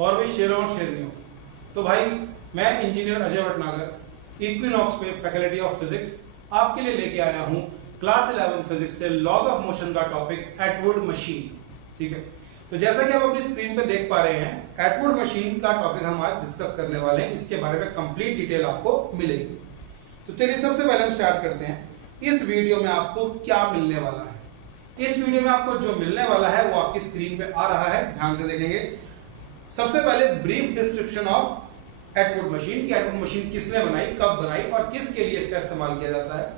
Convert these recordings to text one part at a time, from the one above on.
और भी शेरों और शेरनियों। तो भाई मैं इंजीनियर अजय भटनागर इक्विनॉक्स पे फैकल्टी ऑफ फिजिक्स आपके लिए लेके आया हूँ क्लास 11 फिजिक्स से लॉज ऑफ मोशन का टॉपिक एटवुड मशीन। ठीक है, तो जैसा कि आप अपनी स्क्रीन पे देख पा रहे हैं एटवुड मशीन का टॉपिक हम आज डिस्कस करने वाले हैं। इसके बारे में कंप्लीट डिटेल आपको मिलेगी। तो चलिए सबसे पहले हम स्टार्ट करते हैं। इस वीडियो में आपको क्या मिलने वाला है? इस वीडियो में आपको जो मिलने वाला है वो आपकी स्क्रीन पे आ रहा है, ध्यान से देखेंगे। सबसे पहले brief description of Atwood machine की एटवुड मशीन किसने बनाई, कब बनाई और किसके लिए इसका इस्तेमाल किया जाता है।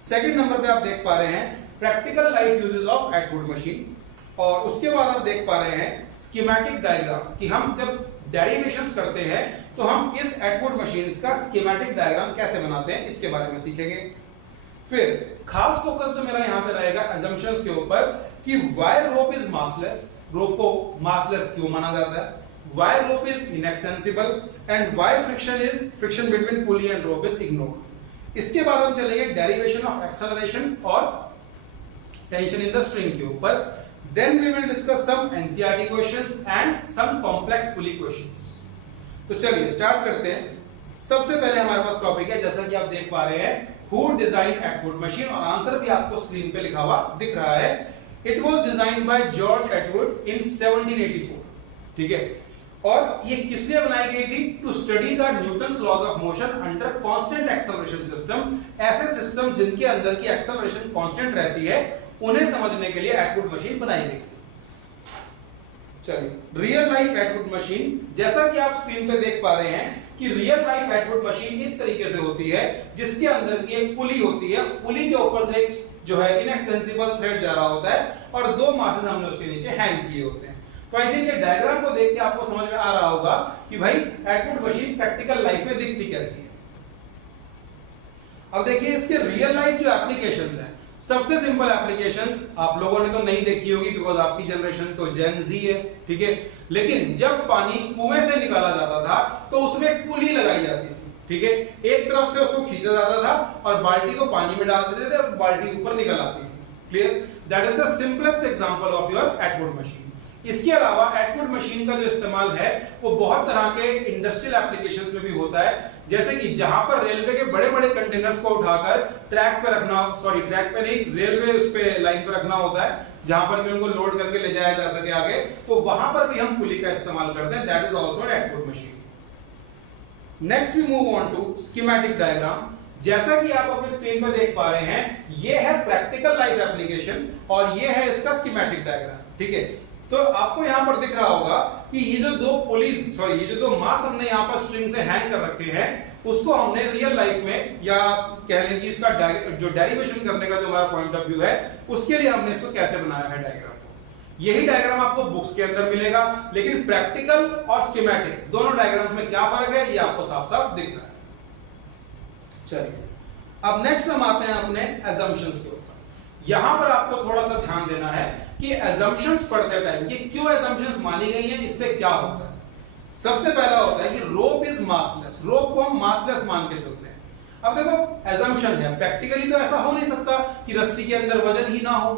सेकंड नंबर पे आप देख पा रहे हैं practical life uses of Atwood machine, और उसके बाद आप देख पा रहे हैं स्कीमेटिक डायग्राम कि हम जब डेरिवेशंस करते हैं तो हम इस एटवुड मशीन्स का स्कीमेटिक डायग्राम कैसे बनाते हैं, इसके बारे में सीखेंगे। फिर खास फोकस जो मेरा यहां पे रहेगा असम्पशंस के ऊपर कि व्हाई रोप इज मासलेस, रोप को मासलेस क्यों माना जाता है, why rope is inextensible and why friction between pulley and rope is ignored. इसके बाद हम चलेंगे डेरिवेशन ऑफ एक्सेलरेशन और टेंशन इन द स्ट्रिंग के ऊपर। Then we will discuss some NCERT questions and some complex pulley questions. तो चलिए start करते हैं। सबसे पहले हमारे पास टॉपिक है, जैसा कि आप देख पा रहे हैं, Who designed Atwood machine, और आंसर भी आपको स्क्रीन पे लिखा हुआ दिख रहा है। It was designed by George Atwood in 1784। ठीक है, और ये किसने बनाई गई थी? To study the Newton's laws of motion under constant acceleration system. ऐसे सिस्टम जिनके अंदर की एक्सेलरेशन कांस्टेंट रहती है उन्हें समझने के लिए एटवुड मशीन बनाई गई थी। चलिए रियल लाइफ एटवुड मशीन, जैसा कि आप स्क्रीन पे देख पा रहे हैं कि रियल लाइफ एटवुड मशीन इस तरीके से होती है जिसके अंदर की एक पुली होती है। पुली के ऊपर से एक जो है इनएक्सटेंसिबल थ्रेड जा रहा होता है और दो मासेस हमने उसके नीचे हैंग किए होते हैं। तो आई थिंक ये डायग्राम को देख के आपको समझ में आ रहा होगा कि भाई एटवुड मशीन प्रैक्टिकल लाइफ में दिखती कैसी है। अब देखिए इसके रियल लाइफ जो एप्लीकेशंस हैं, सबसे सिंपल एप्लीकेशंस आप लोगों ने तो नहीं देखी होगी बिकॉज आपकी जनरेशन तो जेन जी है। ठीक है, लेकिन जब पानी कुएं से निकाला जाता था तो उसमें एक पुली लगाई जाती थी। ठीक है, एक तरफ से उसको खींचा जाता था और बाल्टी को पानी में डाल देते थे और बाल्टी ऊपर निकल आती थी। Clear? That is the simplest example of your Atwood machine. इसके अलावा एटवुड मशीन का जो इस्तेमाल है वो बहुत तरह के इंडस्ट्रियल एप्लीकेशंस में भी होता है, जैसे कि जहां पर रेलवे के बड़े बड़े कंटेनर्स को उठाकर ट्रैक पे रखना, सॉरी ट्रैक पे नहीं, रेलवे उस पे लाइन पे रखना होता है जहां पर कि उनको लोड करके ले जाया जा सके आगे, तो वहां पर भी हम पुली का इस्तेमाल करते हैं। That is also an Atwood machine. Next we move on to schematic diagram. जैसा कि आप अपने स्क्रीन पे देख पा रहे हैं, ये है प्रैक्टिकल लाइफ एप्लीकेशन और ये है इसका स्कीमेटिक डायग्राम। ठीक है, तो आपको यहां पर दिख रहा होगा कि ये जो दो पुलीज, सॉरी ये जो दो मास हमने यहां पर स्ट्रिंग से हैंग कर रखे हैं, उसको हमने रियल लाइफ में या कह लें कि इसका जो डेरिवेशन करने का जो हमारा पॉइंट ऑफ व्यू है उसके लिए हमने इसको कैसे बनाया है डायग्राम को। यही डायग्राम आपको बुक्स के अंदर मिलेगा, लेकिन प्रैक्टिकल और स्कीमेटिक दोनों डायग्राम्स में क्या फर्क है ये आपको साफ साफ दिख रहा है। चलिए अब नेक्स्ट हम आते हैं अपने असम्पशंस के ऊपर। यहां पर आपको थोड़ा सा ध्यान देना है कि assumptions पढ़ते टाइम ये क्यों assumptions मानी गई हैं, इससे क्या होता है। सबसे पहला होता है कि रोप इज मासलेस, रोप को हम मासलेस मान के चलते हैं। अब देखो assumption है, प्रैक्टिकली तो ऐसा हो नहीं सकता कि रस्सी के अंदर वजन ही ना हो।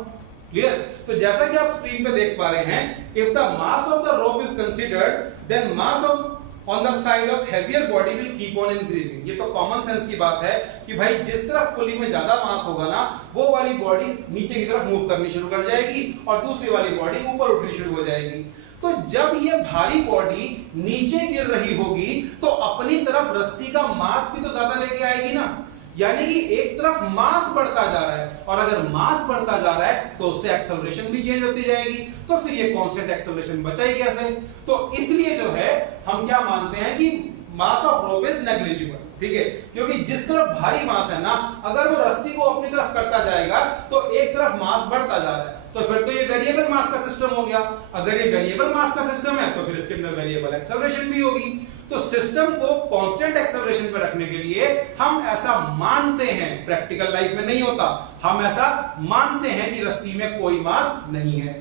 क्लियर? तो जैसा कि आप स्क्रीन पे देख पा रहे हैं, if the mass of the rope is considered then mass of on the side of heavier body will keep on increasing। ये तो कॉमन सेंस की बात है कि भाई जिस तरफ पुली में ज्यादा मास होगा ना वो वाली बॉडी नीचे की तरफ मूव करनी शुरू कर जाएगी और दूसरी वाली बॉडी ऊपर उठनी शुरू हो जाएगी। तो जब ये भारी बॉडी नीचे गिर रही होगी तो अपनी तरफ रस्सी का मास भी तो ज्यादा लेके आएगी ना, यानी कि एक तरफ मास बढ़ता जा रहा है और अगर मास बढ़ता जा रहा है तो उससे एक्सेलरेशन भी चेंज होती जाएगी, तो फिर ये कांस्टेंट एक्सेलरेशन बचाई कैसे? तो इसलिए जो है हम क्या मानते हैं कि mass of rope is negligible. ठीक है, क्योंकि जिस तरफ भारी मास है ना, अगर वो रस्सी को अपनी तरफ करता जाएगा तो एक तरफ मास बढ़ता जा रहा है, तो फिर तो ये वेरिएबल मास का सिस्टम हो गया। अगर ये वेरिएबल मास का सिस्टम है तो फिर इसके अंदर वेरिएबल एक्सेलरेशन भी होगी। तो सिस्टम को कांस्टेंट एक्सेलरेशन पर रखने के लिए हम ऐसा मानते हैं, प्रैक्टिकल लाइफ में नहीं होता, हम ऐसा मानते हैं कि रस्सी में कोई मास नहीं है।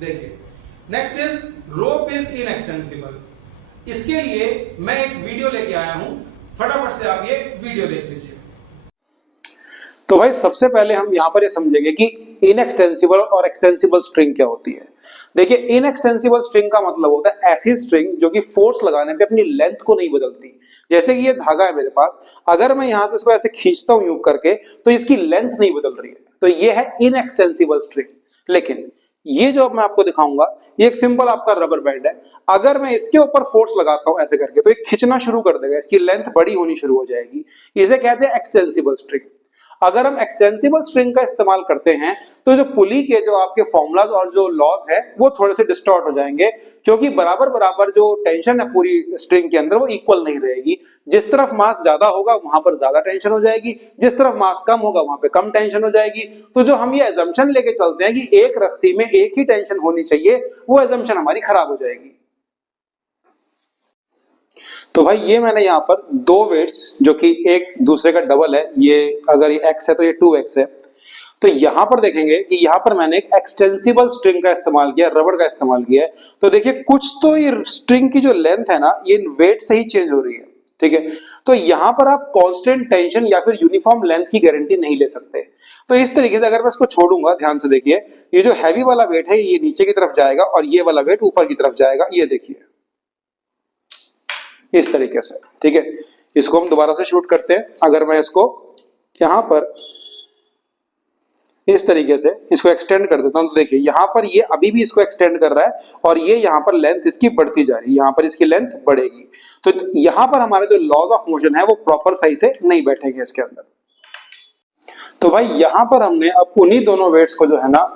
देखिए next is rope is inextensible. इसके लिए मैं एक वीडियो लेके आया हूं, फटाफट से आप ये वीडियो देख लीजिए। तो भाई सबसे पहले हम यहाँ पर ये समझेंगे कि इनएक्सटेंसिबल और एक्सटेंसिबल स्ट्रिंग क्या होती है। देखिए इनएक्सटेंसिबल स्ट्रिंग का मतलब होता है ऐसी स्ट्रिंग जो कि फोर्स लगाने पे अपनी लेंथ को नहीं बदलती। जैसे कि ये धागा है मेरे पास, अगर मैं यहां से इसको ऐसे खींचता हूं यूं करके तो इसकी लेंथ नहीं बदल रही है, तो ये है इनएक्सटेंसिबल स्ट्रिंग। लेकिन ये जो अब मैं आपको दिखाऊंगा ये एक सिंपल आपका रबर बैंड है, अगर मैं इसके ऊपर फोर्स लगाता हूं ऐसे करके तो ये खींचना शुरू कर देगा, इसकी लेंथ बड़ी होनी शुरू हो जाएगी, इसे कहते हैं एक्सटेंसिबल स्ट्रिंग। अगर हम एक्सटेंसिबल स्ट्रिंग का इस्तेमाल करते हैं तो जो पुली के जो आपके फॉर्मूलाज और जो लॉज है वो थोड़े से डिस्टॉर्ट हो जाएंगे, क्योंकि बराबर बराबर जो टेंशन है पूरी स्ट्रिंग के अंदर वो इक्वल नहीं रहेगी। जिस तरफ मास ज्यादा होगा वहां पर ज्यादा टेंशन हो जाएगी, जिस तरफ मास कम होगा वहां पे कम टेंशन हो जाएगी। तो जो हम ये एजम्पशन लेके चलते हैं कि एक रस्सी में एक ही टेंशन होनी चाहिए, वो एजम्पशन हमारी खराब हो जाएगी। तो भाई ये मैंने यहाँ पर दो वेट्स जो कि एक दूसरे का डबल है, ये अगर ये x है तो ये 2x है, तो यहां पर देखेंगे कि यहां पर मैंने एक एक्सटेंसिबल स्ट्रिंग का इस्तेमाल किया, रबर का इस्तेमाल किया है। तो देखिए कुछ तो ये स्ट्रिंग की जो लेंथ है ना ये वेट से ही चेंज हो रही है, ठीक है। तो यहां पर आप कांस्टेंट टेंशन या फिर यूनिफॉर्म लेंथ की गारंटी नहीं ले सकते। तो इस तरीके से अगर मैं इसको छोड़ूंगा, ध्यान से देखिए, ये जो हैवी वाला वेट है ये नीचे की तरफ जाएगा और ये वाला वेट ऊपर की तरफ जाएगा, ये देखिए इस तरीके से, ठीक है। इसको हम दोबारा से शूट करते हैं। अगर मैं इसको यहां पर इस तरीके से इसको एक्सटेंड कर देता हूं तो देखिए यहां पर ये अभी भी इसको एक्सटेंड कर रहा है और ये यहां पर लेंथ इसकी बढ़ती जा रही है, यहां पर इसकी लेंथ बढ़ेगी। तो यहां पर हमारे जो लॉज ऑफ मोशन है वो प्रॉपर सही से नहीं बैठेंगे इसके अंदर। तो भाई यहां पर हमने अब उन्हीं दोनों वेट्स को जो है ना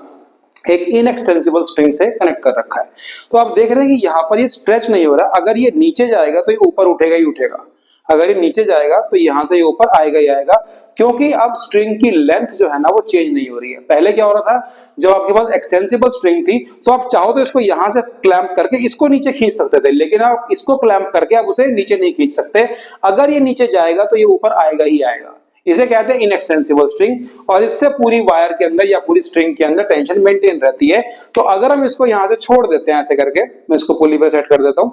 एक इनएक्सटेंसिबल स्ट्रिंग से कनेक्ट कर रखा है। तो आप देख रहे हैं कि यहां पर ये स्ट्रेच नहीं हो रहा, अगर ये नीचे जाएगा तो ये ऊपर उठेगा ही उठेगा, अगर ये नीचे जाएगा तो यहां से ये ऊपर आएगा ही आएगा, क्योंकि अब स्ट्रिंग की लेंथ जो है ना वो चेंज नहीं हो रही है। पहले क्या हो रहा था, जब आपके पास एक्सटेंसिबल स्ट्रिंग थी तो आप चाहो तो इसको यहां से क्लैंप करके इसको नीचे खींच सकते थे, लेकिन आप इसको क्लैंप करके आप उसे नीचे नहीं खींच सकते। अगर ये नीचे जाएगा तो ये ऊपर आएगा ही आएगा, इसे कहते हैं इनएक्सटेंसिबल स्ट्रिंग। और इससे पूरी वायर के अंदर या पूरी स्ट्रिंग के अंदर टेंशन मेंटेन रहती है। तो अगर हम इसको यहां से छोड़ देते हैं ऐसे करके, मैं इसको पुली पे सेट कर देता हूं,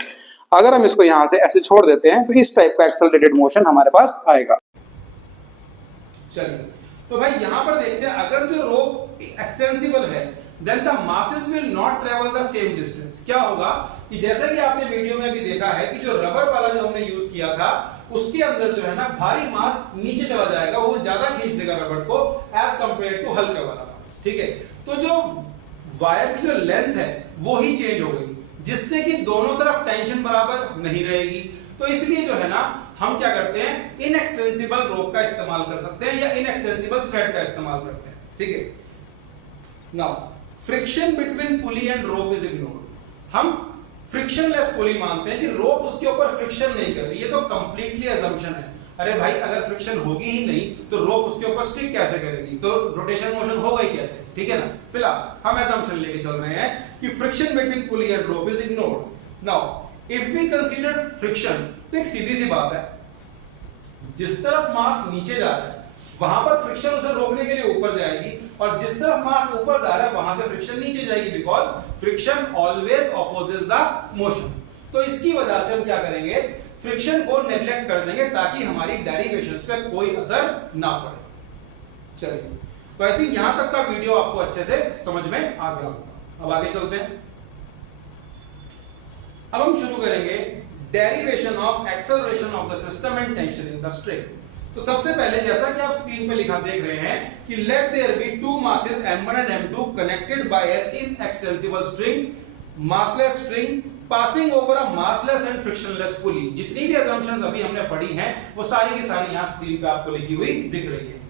अगर हम इसको यहां से ऐसे छोड़ देते हैं तो इस टाइप का एक्सेलरेटेड मोशन हमारे पास आएगा। चलिए तो भाई यहां पर देखते हैं, अगर जो रोप एक्सटेंसिबल है then the masses will not travel the same distance. क्या होगा कि जैसा कि आपने वीडियो में भी देखा है कि जो रबर वाला जो हमने यूज किया था उसके अंदर जो है ना भारी मास नीचे चला जाएगा, वो ज्यादा खींच देगा रबर को एज कंपेयर टू हल्का वाला मास, ठीक है। तो जो वायर की जो लेंथ है वो ही चेंज हो गई, जिससे कि दोनों तरफ टेंशन बराबर नहीं रहेगी। तो इसलिए जो है ना हम क्या करते हैं, इनएक्सटेंसिबल रोप का इस्तेमाल कर सकते हैं या इनएक्सटेंसिबल थ्रेड का इस्तेमाल करते हैं, ठीक है। Now friction between pulley and rope is ignored. हम फ्रिक्शनलेस पुली मानते हैं कि रोप उसके ऊपर फ्रिक्शन नहीं कर रही, ये तो कंप्लीटली असम्पशन है। अरे भाई अगर फ्रिक्शन होगी ही नहीं तो रोप उसके ऊपर स्टिक कैसे करेगी, तो रोटेशन मोशन होगा ही कैसे, ठीक है ना। फिलहाल हम असम्पशन लेके चल रहे हैं कि friction between pulley and rope is ignored. Now if we consider friction, तो एक सीधी सी बात है, जिस तरफ मास नीचे जा रहा है वहां पर फ्रिक्शन उसे रोकने के लिए ऊपर जाएगी, और जिस तरफ मास ऊपर जा रहा है वहां से फ्रिक्शन नीचे जाएगी, because friction always opposes the motion. तो इसकी वजह से हम क्या करेंगे, फ्रिक्शन को नेग्लेक्ट कर देंगे ताकि हमारी डेरिवेशंस पे कोई असर ना पड़े। चलिए तो आई थिंक यहां तक का वीडियो आपको अच्छे से समझ में आ गया होगा। अब आगे चलते हैं। अब हम शुरू करेंगे derivation of acceleration of the system and tension in the string. तो सबसे पहले जैसा कि आप स्क्रीन पे लिखा देख रहे हैं कि let there be two masses m1 and m2 connected by an inextensible string, massless string passing over a massless and frictionless pulley. जितनी भी असम्पशंस अभी हमने पढ़ी हैं वो सारी की सारी यहां स्क्रीन पे आपको लिखी हुई दिख रही है।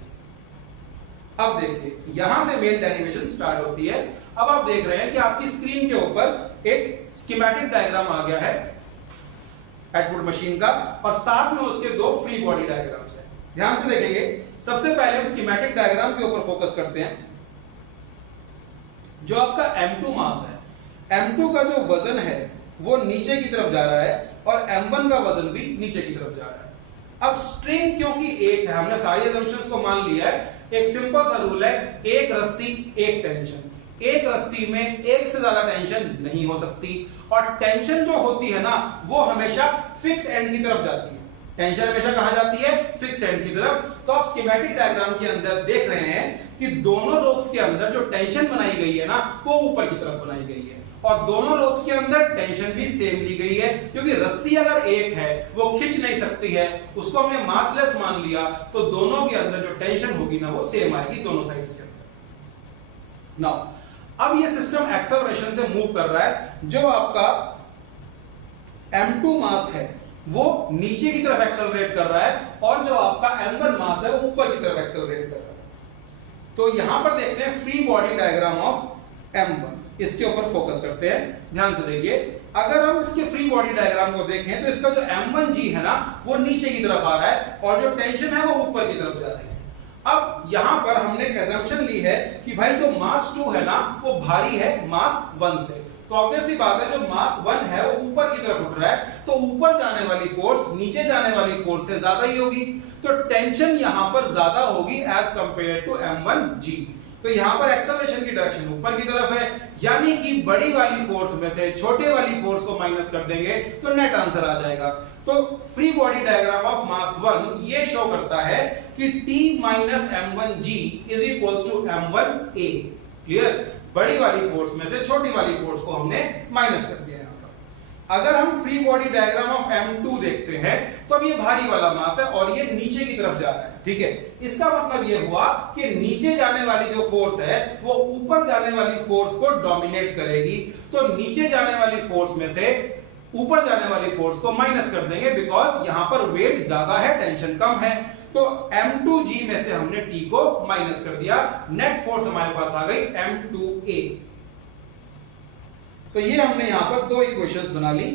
अब देखिए यहां से मेन डेरिवेशन स्टार्ट होती है। अब आप देख रहे हैं कि आपकी स्क्रीन के ऊपर एक स्कीमेटिक डायग्राम आ गया है एटवुड मशीन का, और साथ में उसके दो फ्री बॉडी डायग्राम्स हैं। ध्यान से देखेंगे, सबसे पहले हम स्कीमेटिक डायग्राम के ऊपर फोकस करते हैं। जो आपका m2 मास है, m2 का जो वजन है वो नीचे की तरफ जा रहा है और m1 का वजन भी नीचे की तरफ जा रहा है। अब स्ट्रिंग क्योंकि एक है, हमने सारी असम्पशंस को मान लिया है, एक सिंपल सा रूल है, एक रस्सी एक टेंशन। एक रस्सी में एक से ज्यादा टेंशन नहीं हो सकती, और टेंशन जो होती है ना वो हमेशा फिक्स एंड की तरफ जाती है। टेंशन हमेशा कहां जाती है, फिक्स एंड की तरफ। तो आप स्कीमेटिक डायग्राम के अंदर देख रहे हैं कि दोनों रोप्स के अंदर जो टेंशन बनाई गई है ना वो ऊपर की तरफ बनाई गई है, और दोनों रोप्स के अंदर टेंशन भी सेम ली गई है, क्योंकि रस्सी अगर एक है वो खींच नहीं सकती है, उसको हमने मासलेस मान लिया, तो दोनों के अंदर जो टेंशन होगी ना वो सेम आएगी दोनों साइड्स के अंदर। नाउ अब ये सिस्टम एक्सेलरेशन से मूव कर रहा है, जो आपका m2 मास है वो नीचे की तरफ एक्सेलरेट कर रहा है, और जो आपका m1 मास है वो ऊपर की तरफ एक्सेलरेट कर रहा है। तो यहां पर देखते हैं free body diagram of m1, इसके ऊपर फोकस करते हैं, ध्यान से देखिए। अगर हम इसके फ्री बॉडी डायग्राम को देखें तो इसका जो m1g है ना वो नीचे की तरफ आ रहा है, और जो टेंशन है वो ऊपर की तरफ जा रही है। अब यहां पर हमने एक assumption ली है कि भाई जो मास 2 है ना वो भारी है मास 1 से, तो ऑब्वियसली बात है जो मास 1 है वो ऊपर की तरफ उठ रहा है, तो ऊपर जाने वाली फोर्स नीचे जाने वाली फोर्स से ज्यादा ही होगी, तो टेंशन यहां पर ज्यादा होगी एज कंपेयर टू m1g। तो यहां पर एक्सेलरेशन की डायरेक्शन ऊपर की तरफ है, यानी कि बड़ी वाली फोर्स में से छोटे वाली फोर्स को माइनस कर देंगे तो नेट आंसर आ जाएगा। तो free body diagram of mass 1 ये शो करता है कि T minus m1g is equals to m1a। Clear? बड़ी वाली फोर्स में से छोटी वाली फोर्स को हमने माइनस कर दिया यहां पर। अगर हम free body diagram of m2 देखते हैं तो अब ये भारी वाला मास है और ये नीचे की तरफ जा रहा है, ठीक है। इसका मतलब ये हुआ कि नीचे जाने वाली जो फोर्स है वो ऊपर जाने वाली फोर्स को डोमिनेट करेगी, तो नीचे जाने वाली फोर्स में से ऊपर जाने वाली फोर्स को माइनस कर देंगे, बिकॉज यहां पर वेट ज्यादा है, टेंशन कम है। तो m2g में से हमने t को माइनस कर दिया, नेट फोर्स हमारे पास आ गई m2a। तो ये हमने यहां पर दो इक्वेशंस बना ली।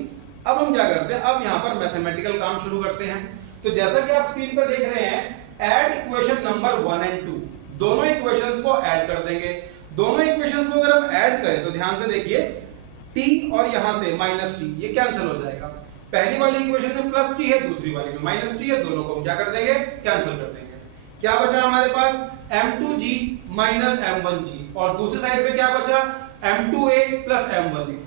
अब हम क्या करते हैं, अब यहां पर मैथमेटिकल काम शुरू करते हैं। तो जैसा कि आप स्क्रीन पर देख रहे हैं, ऐड इक्वेशन नंबर 1 और 2, दोनों इक्वेशंस को ऐड कर देंगे। दोनों इक्वेशंस को अगर हम ऐड करें तो ध्यान से देखिए, t और यहां से माइनस t ये कैंसिल हो जाएगा। पहली वाली इक्वेशन में प्लस t है, दूसरी वाली में माइनस t है, दोनों को हम क्या कर देंगे, कैंसिल कर देंगे। क्या बचा हमारे पास, m2g माइनस m1g, और दूसरी साइड पे क्या बचा, m2a प्लस m1a।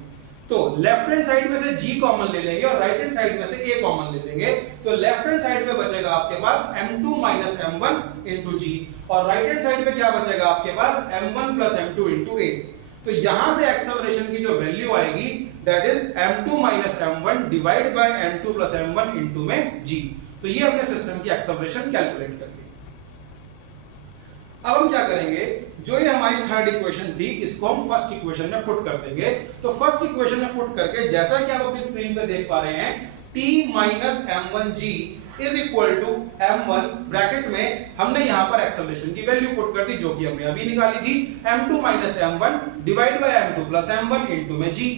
तो लेफ्ट हैंड साइड में से g कॉमन ले लेंगे और राइट हैंड साइड में से a कॉमन ले लेंगे, तो लेफ्ट हैंड साइड में बचेगा आपके पास m2 minus m1 into g, और राइट हैंड साइड में क्या बचेगा आपके पास m1 plus m2 into a। तो यहां से एक्सेलरेशन की जो वैल्यू आएगी that is m2 minus m1 divide by m2 plus m1 into में g। तो ये अपने सिस्टम की एक्सेलरेशन कैलकुलेट कर ली। अब हम क्या करेंगे, जो ये हमारी थर्ड इक्वेशन थी इसको हम फर्स्ट इक्वेशन में पुट कर देंगे। तो फर्स्ट इक्वेशन में पुट करके जैसा कि आप अपनी स्क्रीन पे देख पा रहे हैं, t minus m1g is equal to m1 bracket में हमने यहां पर एक्सेलरेशन की वैल्यू पुट कर दी जो कि हमने अभी निकाली थी, m2 minus m1 divide by m2 plus m1 into में g।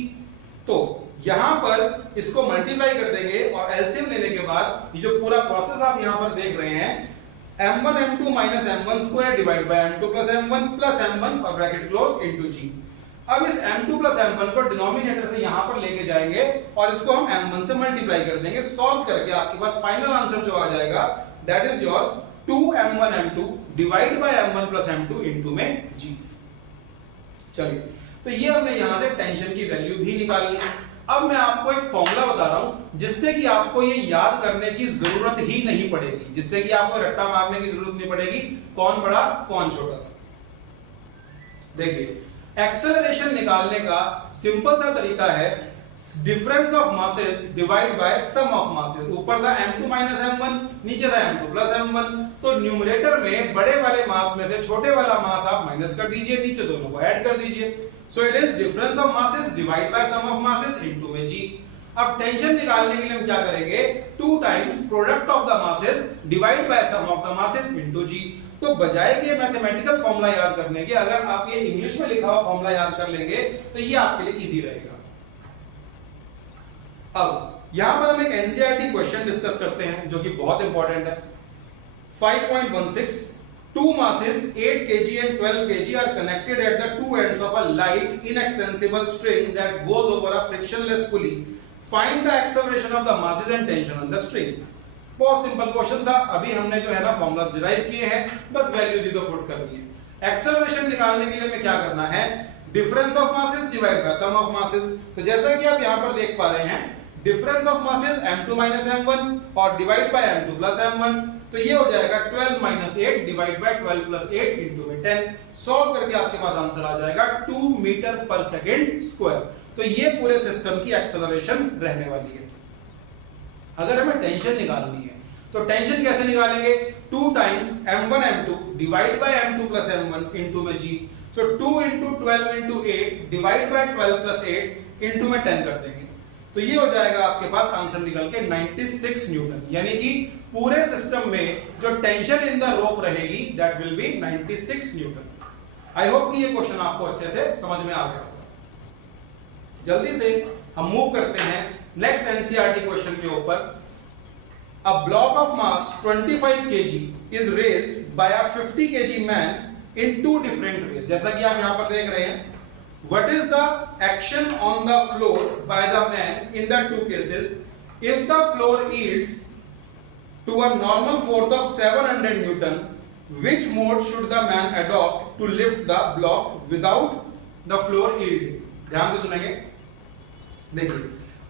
तो यहां पर इसको मल्टीप्लाई कर देंगे और एलसीएम लेने के बाद ये जो पूरा प्रोसेस आप यहां पर देख रहे हैं, m1 m2 minus m1 square divide by m2 plus m1 और ब्रैकेट क्लोज इनटू g। अब इस m2 प्लस m1 को डिनोमिनेटर से यहां पर लेके जाएंगे और इसको हम m1 से मल्टीप्लाई कर देंगे। सॉल्व करके आपके पास फाइनल आंसर जो आ जाएगा that is your 2m1 m2 divide by m1 plus m2 into में g। चलिए, तो ये हमने यहां से टेंशन की वैल्यू भी निकाल ली। अब मैं आपको एक फॉर्मूला बता रहा हूं जिससे कि आपको ये याद करने की जरूरत ही नहीं पड़ेगी, जिससे कि आपको रट्टा मारने की जरूरत नहीं पड़ेगी कौन बड़ा कौन छोटा। देखिए, एक्सेलरेशन निकालने का सिंपल सा तरीका है difference of masses divide by sum of masses. ऊपर था m2 माइनस m1, नीचे था m2 प्लस m1। तो न्यूमरेटर में बड़े वाले मास में से छोटे वाला मास आप माइनस कर दीजिए, नीचे दोनों को ऐड कर दीजिए। So it is difference of masses divide by sum of masses into में g। अब टेंशन निकालने के लिए हम क्या करेंगे, 2 times product of the masses divide by sum of the masses into g। तो बजाय के मैथमेटिकल फॉर्मूला याद करने के अगर आप ये इंग्लिश में लिखा हुआ फॉर्मूला याद कर लेंगे तो ये आपके लिए इजी रहेगा। अब यहां पर हम एक एनसीईआरटी क्वेश्चन डिस्कस करते हैं जो कि बहुत इंपॉर्टेंट है। 5.16 Two masses 8 kg and 12 kg are connected at the two ends of a light inextensible string that goes over a frictionless pulley. Find the acceleration of the masses and tension on the string. बहुत simple question था, अभी हमने जो है ना formulas derive किए हैं, बस वैल्यूज इधर पुट करनी है। एक्सेलरेशन निकालने के लिए हमें क्या करना है, difference of masses divide by sum of masses. तो जैसा कि आप यहां पर देख पा रहे हैं, difference of masses m2 minus m1 और divide by m2 plus m1, तो ये हो जाएगा 12 minus 8 divide by 12 plus 8 into में 10। सॉल्व करके आपके पास आंसर आ जाएगा 2 मीटर पर सेकंड स्क्वायर। तो ये पूरे सिस्टम की एक्सेलरेशन रहने वाली है। अगर हमें टेंशन निकालनी है तो टेंशन कैसे निकालेंगे? 2 times m1 m2 divide by m2 plus m1 into में g। So 2 into 12 into 8 divide by 12 plus 8 into में 10 कर देंगे, तो ये हो जाएगा आपके पास आंसर निकल के 96 न्यूटन। यानी कि पूरे सिस्टम में जो टेंशन इन द रोप रहेगी that will B 96 Newton. I hope कि ये क्वेश्चन आपको अच्छे से समझ में आ गया होगा। जल्दी से हम मूव करते हैं नेक्स्ट एनसीईआरटी क्वेश्चन के ऊपर। A block of mass 25 kg is raised by a 50 kg man in 2 different ways. जैसा कि आप यहां पर देख रहे हैं, what is the action on the floor by the man in the 2 cases? If the floor yields to a normal force of 700 newton, which mode should the man adopt to lift the block without the floor yielding? ध्यान से सुनेंगे। देखिए,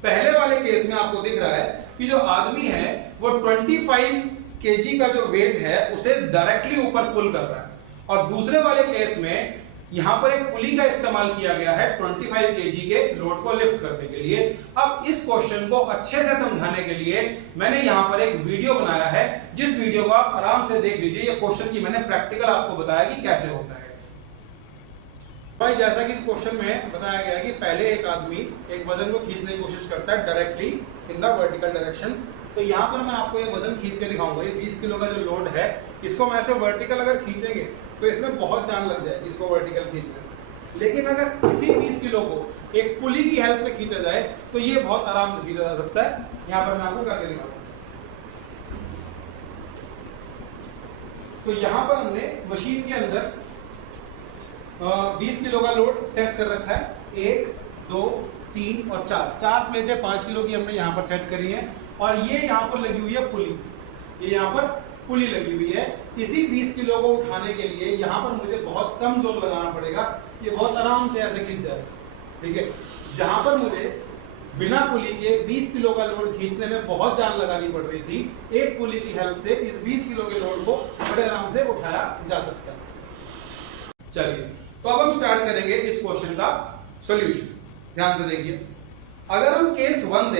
पहले वाले case में आपको दिख रहा है कि जो आदमी है वो 25 kg का जो वेट है उसे डायरेक्टली ऊपर पुल कर रहा है, और दूसरे वाले केस में यहां पर एक पुली का इस्तेमाल किया गया है 25 kg के लोड को लिफ्ट करने के लिए। अब इस क्वेश्चन को अच्छे से समझाने के लिए मैंने यहां पर एक वीडियो बनाया है, जिस वीडियो को आप आराम से देख लीजिए। ये क्वेश्चन की मैंने प्रैक्टिकल आपको बताया कि कैसे होता है। भाई, जैसा कि इस क्वेश्चन में बताया गया है कि पहले एक आदमी एक वजन को खींचने की कोशिश करता है directly in the vertical direction. तो यहाँ पर मैं आपको ये वजन खींच के दिखाऊंगा। ये 20 किलो का जो लोड है, इसको मैं ऐसे वर्टिकल अगर खींचेंगे तो इसमें बहुत जान लग जाए इसको वर्टिकल खींचने में। लेकिन अगर इसी 20 किलो को एक पुली की हेल्प से खींचा जाए तो ये बहुत आराम से खींचा जा सकता है। यहाँ पर मैं आपको करके दिखाऊंगा। तो यहाँ पर हमने मशीन के अंदर 20 किलो का लोड सेट कर रखा है। 1 2 3 और 4 प्लेटें 5 किलो की हमने यहाँ पर सेट करी हैं, और ये यहाँ पर लगी हुई है पुली। ये यहाँ पर पुली लगी हुई है। इसी 20 किलो को उठाने के लिए यहाँ पर मुझे बहुत कम जोर लगाना पड़ेगा। ये बहुत आराम से ऐसे खींच जाएगा, ठीक है। जहाँ पर मुझे बिना पुली के 20 किलो का लोड खींचने में बहुत जान लगानी पड़ रही थी, एक पुली की हेल्प से इस 20 किलो के लोड को बड़े आराम से उठाया जा सकता है। चलिए, तो अब हम स्टार्ट करेंगे इस क्वेश्चन का सॉल्यूशन। ध्यान से देखिए, अगर हम केस 1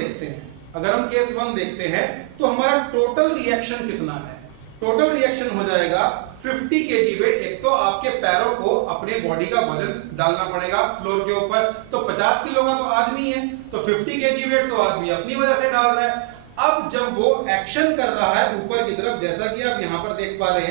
देखते हैं तो हमारा टोटल रिएक्शन कितना है? टोटल रिएक्शन हो जाएगा 50 kg वेट। एक तो आपके पैरों को अपने बॉडी का वजन डालना पड़ेगा फ्लोर के ऊपर, तो 50 किलो का तो आदमी है, तो 50 kg वेट तो आदमी अपनी वजह से डाल रहा है। अब जब वो एक्शन कर रहा है ऊपर की तरफ, जैसा कि आप यहां पर देख पा रहे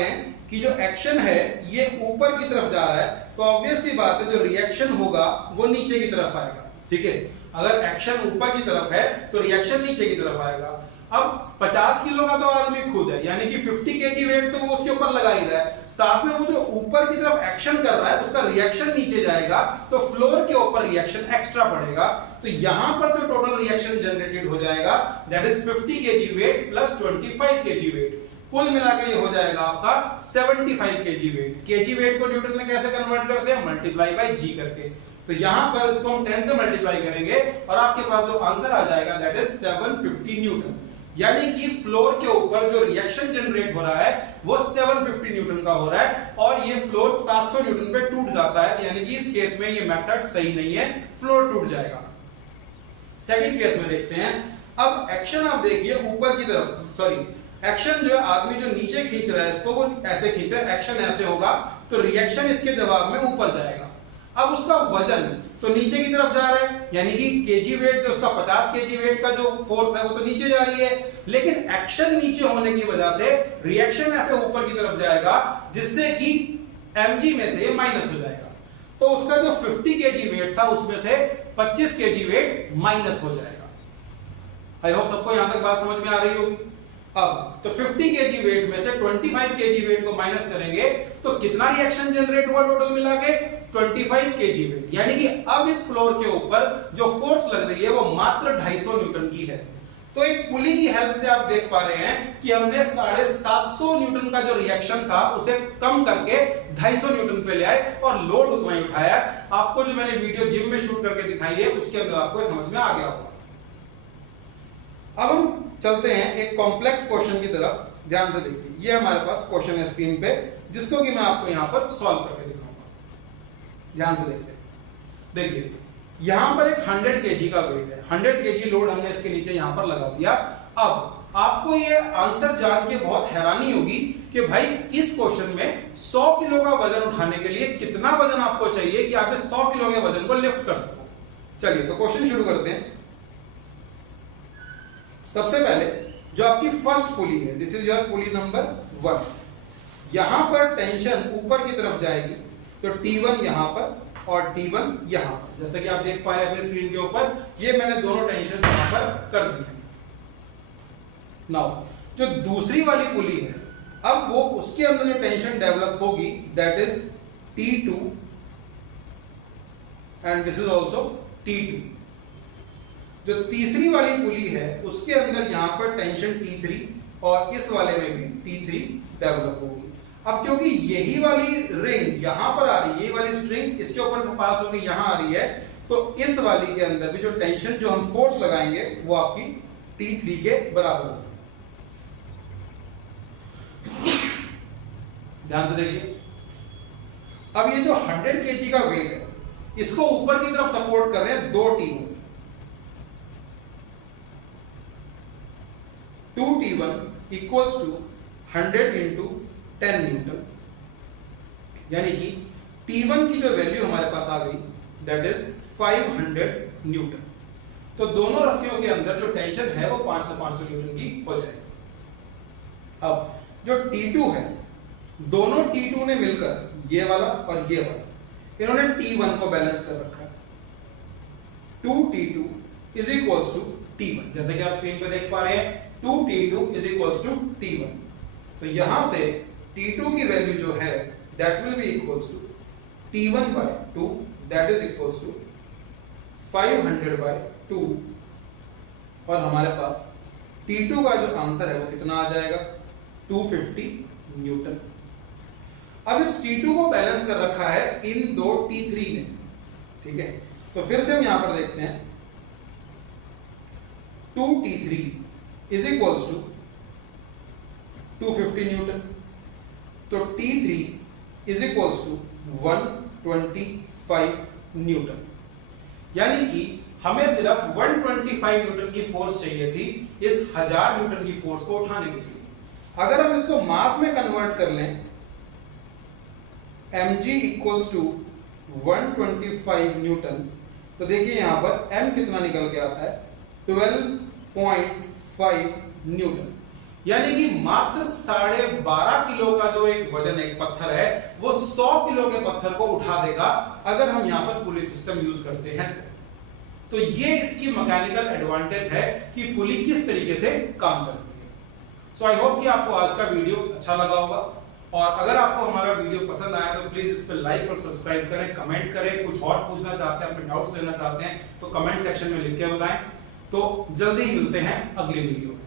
हैं, कि जो एक्शन है ये ऊपर की तरफ जा रहा है, तो ऑब्वियस सी बात है जो रिएक्शन होगा वो नीचे की तरफ आएगा, ठीक है। अगर एक्शन ऊपर की तरफ है तो रिएक्शन नीचे की तरफ आएगा। अब 50 किलो का तो आदमी खुद है, यानी कि 50 kg वेट तो वो उसके ऊपर लगा ही रहा है, साथ में वो जो ऊपर की तरफ एक्शन कर रहा है उसका रिएक्शन नीचे जाएगा, तो फ्लोर के ऊपर रिएक्शन एक्स्ट्रा पड़ेगा। तो यहां पर जो टोटल रिएक्शन जनरेटेड हो जाएगा that is 50 kg weight plus 25 kg weight, कुल मिला के ये हो जाएगा आपका 75 kg वेट। kg वेट को न्यूटन में कैसे कन्वर्ट करते हैं? मल्टीप्लाई बाय g करके। तो यहां पर इसको हम 10 से मल्टीप्लाई करेंगे और आपके पास जो आंसर आ जाएगा दैट इज 750 न्यूटन। यानी कि फ्लोर के ऊपर जो रिएक्शन जनरेट हो रहा है वो 750 न्यूटन का हो रहा है, और ये फ्लोर 700 न्यूटन पे टूट जाता है। यानी कि इस केस में ये मेथड सही नहीं है, फ्लोर टूट जाएगा। सेकंड केस में देखते हैं। अब एक्शन आप देखिए ऊपर की तरफ, एक्शन जो है आदमी जो नीचे खींच रहा है इसको, वो ऐसे खींच रहा है, एक्शन ऐसे होगा तो रिएक्शन इसके जवाब में ऊपर जाएगा। अब उसका वजन तो नीचे की तरफ जा रहा है, यानी कि केजी वेट जो उसका 50 केजी वेट का जो फोर्स है वो तो नीचे जा रही है, लेकिन एक्शन नीचे होने की वजह से रिएक्शन ऐसे ऊपर की तरफ जाएगा, जिससे कि mg में से ये माइनस हो जाएगा। तो उसका जो 50 केजी वेट था उसमें से 25 केजी वेट माइनस हो जाएगा। आई होप सबको यहां तक बात समझ में आ रही होगी। अब तो 50 kg वेट में से 25 kg वेट को माइनस करेंगे तो कितना रिएक्शन जनरेट हुआ टोटल मिला के? 25 kg वेट। यानी कि अब इस फ्लोर के ऊपर जो फोर्स लग रही है वो मात्र 250 न्यूटन की है। तो एक पुली की हेल्प से आप देख पा रहे हैं कि हमने 750 न्यूटन का जो रिएक्शन था उसे कम करके 250 न्यूटन पे ले आए और लोड उतना ही उठाया। आपको जो मैंने वीडियो जिम में शूट करके दिखाई है उसके अंदर आपको समझ में आ गया होगा। अब हम चलते हैं एक कॉम्प्लेक्स क्वेश्चन की तरफ। ध्यान से देखिए, ये हमारे पास क्वेश्चन है स्क्रीन पे, जिसको कि मैं आपको यहां पर सॉल्व करके दिखाऊंगा। ध्यान से देखते हैं। देखिए यहां पर एक 100 kg का वेट है, 100 kg लोड हमने इसके नीचे यहां पर लगा दिया। अब आपको ये आंसर जान के बहुत हैरानी होगी कि भाई इस क्वेश्चन में 100 किलो का वजन उठाने के लिए कितना वजन आपको चाहिए कि आप इस 100 किलो के वजन को लिफ्ट कर सको। चलिए तो क्वेश्चन शुरू करते हैं। सबसे पहले जो आपकी फर्स्ट पुली है, this is your pulley number 1, यहां पर टेंशन ऊपर की तरफ जाएगी, तो T1 यहां पर और T1 यहां पर, जैसे कि आप देख पा रहे हैं अपने स्क्रीन के ऊपर, ये मैंने दोनों टेंशन यहां पर कर दी है। नाउ जो दूसरी वाली पुली है, अब वो उसके अंदर जो टेंशन डेवलप होगी that is T2 and this is also T2। जो तीसरी वाली पुली है उसके अंदर यहां पर टेंशन T3 और इस वाले में भी T3 डेवलप होगी। अब क्योंकि यही वाली रिंग यहां पर आ रही है, ये वाली स्ट्रिंग इसके ऊपर से पास होकर यहां आ रही है, तो इस वाली के अंदर भी जो टेंशन जो हम फोर्स लगाएंगे वो आपकी T3 के बराबर होगी। ध्यान से देखिए, अब ये जो 100 kg का वेट है इसको ऊपर की तरफ सपोर्ट कर रहे हैं 2 T1, 2T1 equals to 100 into 10 Newton, यानी कि T1 की जो वैल्यू हमारे पास आ गई दैट इज 500 न्यूटन। तो दोनों रस्सियों के अंदर जो टेंशन है वो 500 न्यूटन की हो जाएगी। अब जो T2 है, दोनों T2 ने मिलकर ये वाला और ये वाला इन्होंने T1 को बैलेंस कर रखा है। 2T2 is equals to T1, जैसे कि आप स्क्रीन पे देख पा रहे हैं 2T2 is equals to T1। तो यहां से T2 की वैल्यू जो है that will be equals to T1 by 2 that is equals to 500 by 2, और हमारे पास T2 का जो आंसर है वो कितना आ जाएगा 250 न्यूटन। अब इस T2 को बैलेंस कर रखा है इन दो T3 ने, ठीक है। तो फिर से हम यहां पर देखते हैं 2T3 is equals to 250 Newton, तो T3 is equals to 125 Newton, यानी कि हमें सिर्फ 125 न्यूटन की फोर्स चाहिए थी इस 1000 न्यूटन की फोर्स को उठाने के लिए। अगर हम इसको मास में कन्वर्ट कर लें, mg इक्वल्स टू 125 न्यूटन, तो देखिए यहां पर m कितना निकल के आता है 12.5 न्यूटन, यानी कि मात्र 12.5 किलो का जो एक वजन एक पत्थर है वो 100 किलो के पत्थर को उठा देगा अगर हम यहां पर पुली सिस्टम यूज करते हैं। तो ये इसकी मैकेनिकल एडवांटेज है कि पुली किस तरीके से काम करती है। सो आई होप कि आपको आज का वीडियो अच्छा लगा होगा, और अगर आपको हमारा वीडियो पसंद आया तो प्लीज इस पर लाइक और सब्सक्राइब करें, कमेंट करें, कुछ और पूछना चाहते हैं, अपने डाउट्स लेना चाहते हैं तो कमेंट सेक्शन में लिख के बताएं। तो जल्दी ही मिलते हैं अगली वीडियो में।